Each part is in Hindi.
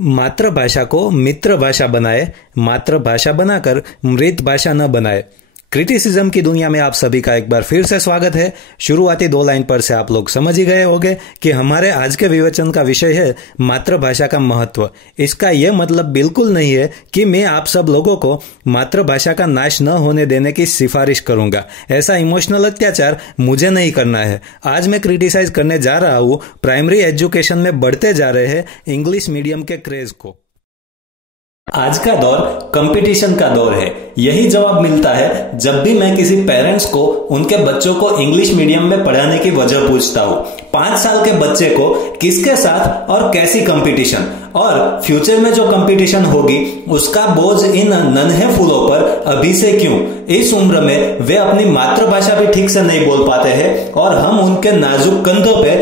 मातृभाषा को मित्र भाषा बनाए, मातृभाषा बनाकर मृत भाषा न बनाए। क्रिटिसिज्म की दुनिया में आप सभी का एक बार फिर से स्वागत है। शुरुआती 2 लाइन पर से आप लोग समझ ही गए होंगे कि हमारे आज के विवेचन का विषय है मातृभाषा का महत्व। इसका यह मतलब बिल्कुल नहीं है कि मैं आप सब लोगों को मातृभाषा का नाश न होने देने की सिफारिश करूंगा। ऐसा इमोशनल अत्याचार मुझे नहीं करना है। आज मैं क्रिटिसाइज करने जा रहा हूं प्राइमरी एजुकेशन में बढ़ते जा रहे हैं इंग्लिश मीडियम के क्रेज को। आज का दौर कंपटीशन का दौर है। यही जवाब मिलता है जब भी मैं किसी पेरेंट्स को उनके बच्चों को इंग्लिश मीडियम में पढ़ाने की वजह पूछता हूँ। 5 साल के बच्चे को किसके साथ और कैसी कंपटीशन, और फ्यूचर में जो कंपटीशन होगी उसका बोझ इन नन्हे फूलों पर अभी से क्यों? इस उम्र में वे अपनी मातृभाषा भी ठीक से नहीं बोल पाते हैं और हम उनके नाजुक कंधों पे,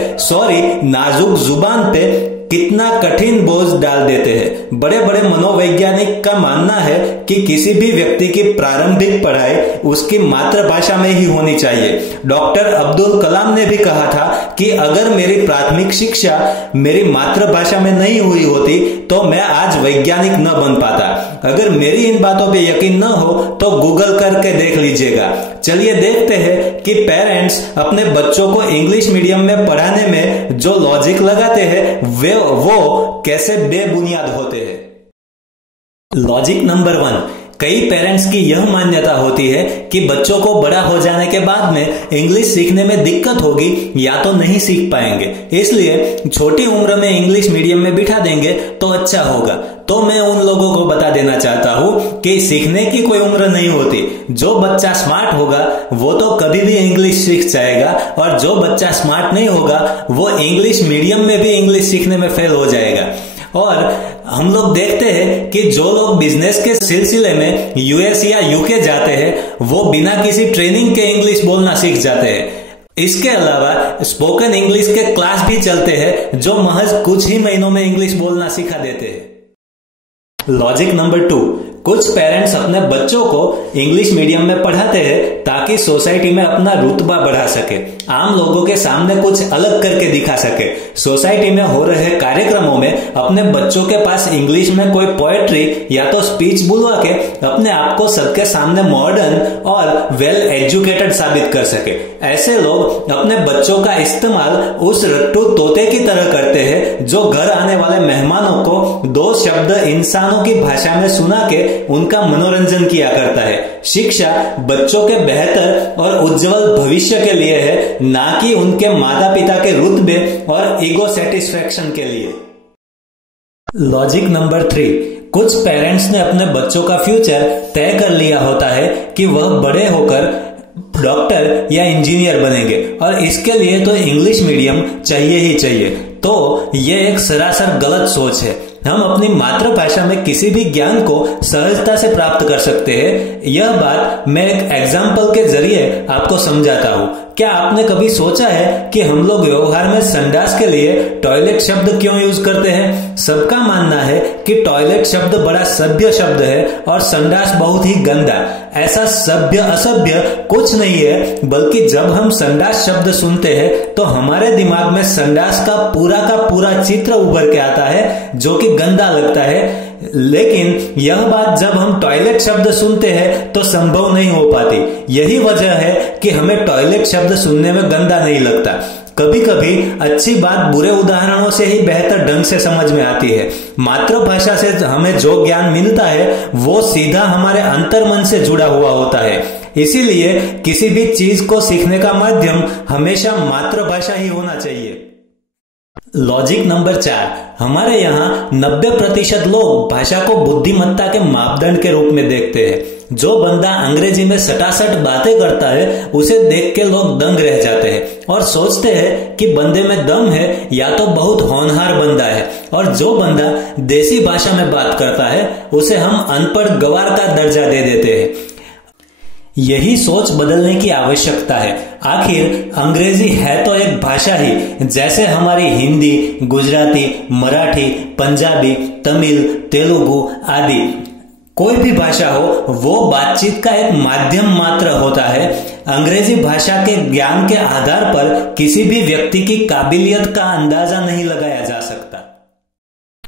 नाजुक जुबान पे कितना कठिन बोझ डाल देते हैं। बड़े बड़े मनोवैज्ञानिक का मानना है कि किसी भी व्यक्ति की प्रारंभिक पढ़ाई उसकी मातृभाषा में ही होनी चाहिए। डॉक्टर अब्दुल कलाम ने भी कहा था कि अगर मेरी प्राथमिक शिक्षा मेरी मातृभाषा में नहीं हुई होती तो मैं आज वैज्ञानिक न बन पाता। अगर मेरी इन बातों पे यकीन न हो तो गूगल करके देख लीजिएगा। चलिए देखते हैं कि पेरेंट्स अपने बच्चों को इंग्लिश मीडियम में पढ़ाने में जो लॉजिक लगाते हैं वो कैसे बेबुनियाद होते हैं। लॉजिक नंबर 1, कई पेरेंट्स की यह मान्यता होती है कि बच्चों को बड़ा हो जाने के बाद में इंग्लिश सीखने में दिक्कत होगी या तो नहीं सीख पाएंगे, इसलिए छोटी उम्र में इंग्लिश मीडियम में बिठा देंगे तो अच्छा होगा। तो मैं उन लोगों को बता देना चाहता हूं कि सीखने की कोई उम्र नहीं होती। जो बच्चा स्मार्ट होगा वो तो कभी भी इंग्लिश सीख जाएगा, और जो बच्चा स्मार्ट नहीं होगा वो इंग्लिश मीडियम में भी इंग्लिश सीखने में फेल हो जाएगा। और हम लोग देखते हैं कि जो लोग बिजनेस के सिलसिले में यूएस या यूके जाते हैं वो बिना किसी ट्रेनिंग के इंग्लिश बोलना सीख जाते हैं। इसके अलावा स्पोकन इंग्लिश के क्लास भी चलते हैं जो महज कुछ ही महीनों में इंग्लिश बोलना सिखा देते हैं। लॉजिक नंबर 2, कुछ पेरेंट्स अपने बच्चों को इंग्लिश मीडियम में पढ़ाते हैं ताकि सोसाइटी में अपना रुतबा बढ़ा सके, आम लोगों के सामने कुछ अलग करके दिखा सके। सोसाइटी में हो रहे कार्यक्रमों में अपने बच्चों के पास इंग्लिश में कोई पोएट्री या तो स्पीच बुलवा के अपने आप को सबके सामने मॉडर्न और वेल एजुकेटेड साबित कर सके। ऐसे लोग अपने बच्चों का इस्तेमाल उस रट्टू तोते की तरह करते हैं जो घर आने वाले मेहमानों को 2 शब्द इंसानों की भाषा में सुना के उनका मनोरंजन किया करता है। शिक्षा बच्चों के बेहतर और उज्जवल भविष्य के लिए है, ना कि उनके माता पिता के रुतबे और ईगो सेटिस्फैक्शन के लिए। लॉजिक नंबर 3, कुछ पेरेंट्स ने अपने बच्चों का फ्यूचर तय कर लिया होता है कि वह बड़े होकर डॉक्टर या इंजीनियर बनेंगे और इसके लिए तो इंग्लिश मीडियम चाहिए ही चाहिए। तो ये एक सरासर गलत सोच है। हम अपनी मातृभाषा में किसी भी ज्ञान को सहजता से प्राप्त कर सकते हैं। यह बात मैं एक एग्जाम्पल के जरिए आपको समझाता हूँ। क्या आपने कभी सोचा है कि हम लोग व्यवहार में संडास के लिए टॉयलेट शब्द क्यों यूज करते हैं? सबका मानना है कि टॉयलेट शब्द बड़ा सभ्य शब्द है और संडास बहुत ही गंदा। ऐसा सभ्य असभ्य कुछ नहीं है, बल्कि जब हम संडास शब्द सुनते हैं तो हमारे दिमाग में संडास का पूरा चित्र उभर के आता है जो कि गंदा लगता है। लेकिन यह बात जब हम टॉयलेट शब्द सुनते हैं तो संभव नहीं हो पाती। यही वजह है कि हमें टॉयलेट शब्द सुनने में गंदा नहीं लगता। कभी कभी अच्छी बात बुरे उदाहरणों से ही बेहतर ढंग से समझ में आती है। मातृभाषा से हमें जो ज्ञान मिलता है वो सीधा हमारे अंतर्मन से जुड़ा हुआ होता है। इसीलिए किसी भी चीज को सीखने का माध्यम हमेशा मातृभाषा ही होना चाहिए। लॉजिक नंबर 4, हमारे यहाँ 90% लोग भाषा को बुद्धिमत्ता के मापदंड के रूप में देखते हैं। जो बंदा अंग्रेजी में सटासट बातें करता है उसे देख के लोग दंग रह जाते हैं और सोचते हैं कि बंदे में दम है या तो बहुत होनहार बंदा है, और जो बंदा देसी भाषा में बात करता है उसे हम अनपढ़ गवार का दर्जा दे देते हैं। यही सोच बदलने की आवश्यकता है। आखिर अंग्रेजी है तो एक भाषा ही, जैसे हमारी हिंदी, गुजराती, मराठी, पंजाबी, तमिल, तेलुगु आदि। कोई भी भाषा हो वो बातचीत का एक माध्यम मात्र होता है। अंग्रेजी भाषा के ज्ञान के आधार पर किसी भी व्यक्ति की काबिलियत का अंदाजा नहीं लगाया जा सकता।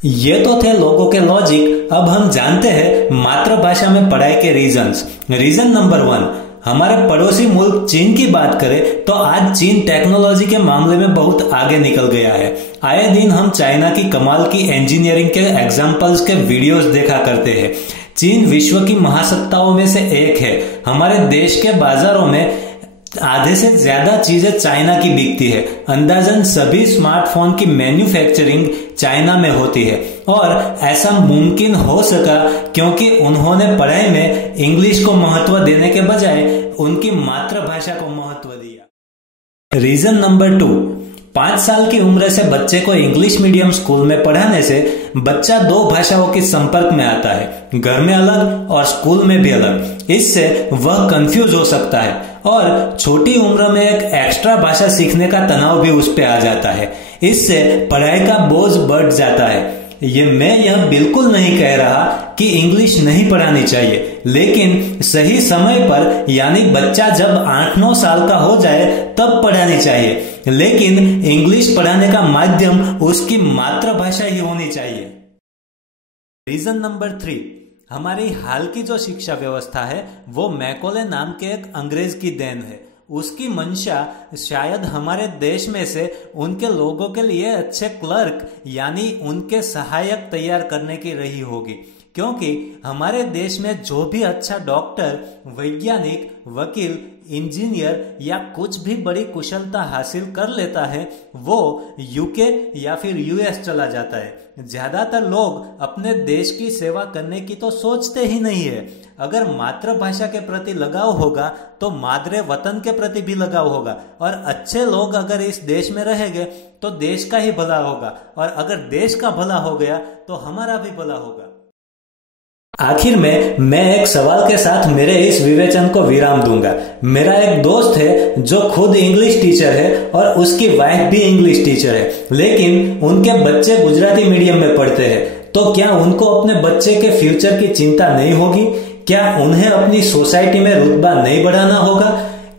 ये तो थे लोगों के लॉजिक। अब हम जानते हैं मातृभाषा में पढ़ाई के रीजंस। रीजन नंबर 1, हमारे पड़ोसी मुल्क चीन की बात करें तो आज चीन टेक्नोलॉजी के मामले में बहुत आगे निकल गया है। आए दिन हम चाइना की कमाल की इंजीनियरिंग के एग्जाम्पल्स के वीडियोस देखा करते हैं। चीन विश्व की महासत्ताओं में से एक है। हमारे देश के बाजारों में आधे से ज्यादा चीजें चाइना की बिकती है। अंदाजन सभी स्मार्टफोन की मैन्युफैक्चरिंग चाइना में होती है और ऐसा मुमकिन हो सका क्योंकि उन्होंने पढ़ाई में इंग्लिश को महत्व देने के बजाय उनकी मातृभाषा को महत्व दिया। रीजन नंबर 2, 5 साल की उम्र से बच्चे को इंग्लिश मीडियम स्कूल में पढ़ाने से बच्चा 2 भाषाओं के संपर्क में आता है, घर में अलग और स्कूल में भी अलग। इससे वह कंफ्यूज हो सकता है और छोटी उम्र में एक एक्स्ट्रा भाषा सीखने का तनाव भी उस पे आ जाता है। इससे पढ़ाई का बोझ बढ़ जाता है। मैं यह बिल्कुल नहीं कह रहा कि इंग्लिश नहीं पढ़ानी चाहिए, लेकिन सही समय पर यानी बच्चा जब 8-9 साल का हो जाए तब पढ़ानी चाहिए। लेकिन इंग्लिश पढ़ाने का माध्यम उसकी मातृभाषा ही होनी चाहिए। रीजन नंबर 3, हमारी हाल की जो शिक्षा व्यवस्था है वो मैकॉले नाम के एक अंग्रेज की देन है। उसकी मंशा शायद हमारे देश में से उनके लोगों के लिए अच्छे क्लर्क यानी उनके सहायक तैयार करने की रही होगी, क्योंकि हमारे देश में जो भी अच्छा डॉक्टर, वैज्ञानिक, वकील, इंजीनियर या कुछ भी बड़ी कुशलता हासिल कर लेता है वो यूके या फिर यूएस चला जाता है। ज्यादातर लोग अपने देश की सेवा करने की तो सोचते ही नहीं है। अगर मातृभाषा के प्रति लगाव होगा तो मादरे वतन के प्रति भी लगाव होगा और अच्छे लोग अगर इस देश में रहेंगे तो देश का ही भला होगा और अगर देश का भला हो गया तो हमारा भी भला होगा। आखिर में मैं एक सवाल के साथ मेरे इस विवेचन को विराम दूंगा। मेरा एक दोस्त है जो खुद इंग्लिश टीचर है और उसकी वाइफ भी इंग्लिश टीचर है, लेकिन उनके बच्चे गुजराती मीडियम में पढ़ते हैं। तो क्या उनको अपने बच्चे के फ्यूचर की चिंता नहीं होगी? क्या उन्हें अपनी सोसाइटी में रुतबा नहीं बढ़ाना होगा?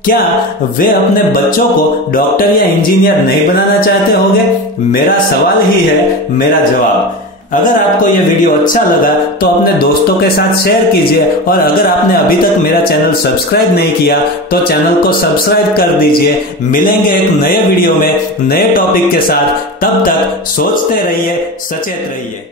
क्या वे अपने बच्चों को डॉक्टर या इंजीनियर नहीं बनाना चाहते होंगे? मेरा सवाल ही है मेरा जवाब। अगर आपको यह वीडियो अच्छा लगा तो अपने दोस्तों के साथ शेयर कीजिए और अगर आपने अभी तक मेरा चैनल सब्सक्राइब नहीं किया तो चैनल को सब्सक्राइब कर दीजिए। मिलेंगे एक नए वीडियो में नए टॉपिक के साथ। तब तक सोचते रहिए, सचेत रहिए।